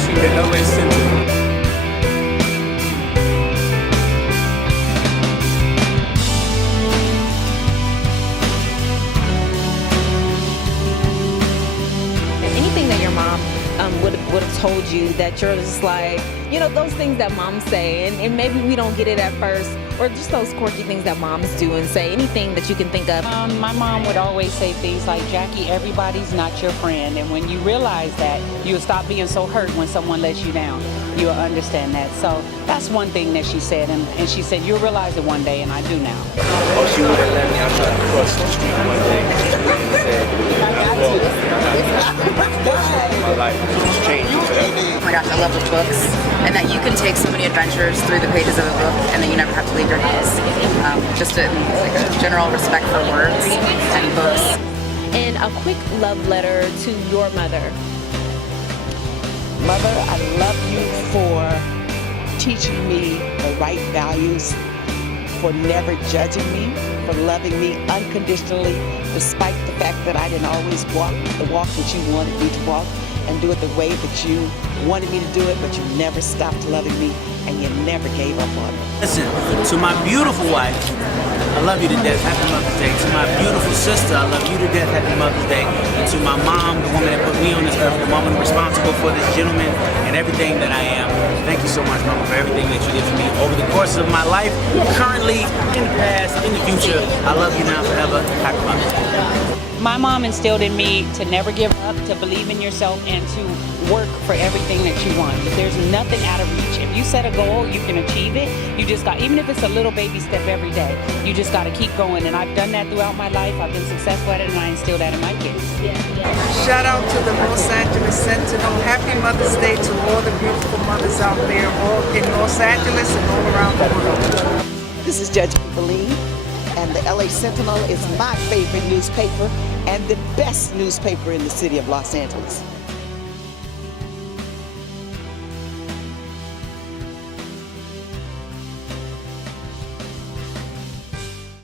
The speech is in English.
watching the LA Sentinel. Anything that your mom would have told you that you're just like, you know, those things that moms say, and maybe we don't get it at first, or just those quirky things that moms do and say, anything that you can think of. My mom would always say things like, Jackie, everybody's not your friend, and when you realize that, you'll stop being so hurt when someone lets you down. You'll understand that. So that's one thing that she said, and she said, you'll realize it one day, and I do now. Oh, she wouldn't let me outside to cross the street one day and said, my life is changing forever. Oh my gosh, I love the books, and that you can take so many adventures through the pages of a book, and then you never have to leave your house. Just like a general respect for words and books. And a quick love letter to your mother. Mother, I love you for teaching me the right values, for never judging me, for loving me unconditionally, despite the fact that I didn't always walk the walk that you wanted me to walk and do it the way that you wanted me to do it, but you never stopped loving me and you never gave up on me. Listen, to my beautiful wife, I love you to death, happy Mother's Day. To my beautiful sister, I love you to death, happy Mother's Day. And to my mom, the woman that put me on this earth, the woman responsible for this gentleman and everything that I am. Thank you so much, Mama, for everything that you did for me over the course of my life, currently, in the past, in the future. I love you now forever. Happy Mother's Day. My mom instilled in me to never give up, to believe in yourself, and to work for everything that you want. But there's nothing out of reach. If you set a goal, you can achieve it. You just got, even if it's a little baby step every day, you just got to keep going. And I've done that throughout my life. I've been successful at it, and I instill that in my kids. Shout out to the Los Angeles Sentinel. Happy Mother's Day to all the beautiful mothers out there, all in Los Angeles and all around the world. This is Judge Pauline, and the LA Sentinel is my favorite newspaper and the best newspaper in the city of Los Angeles.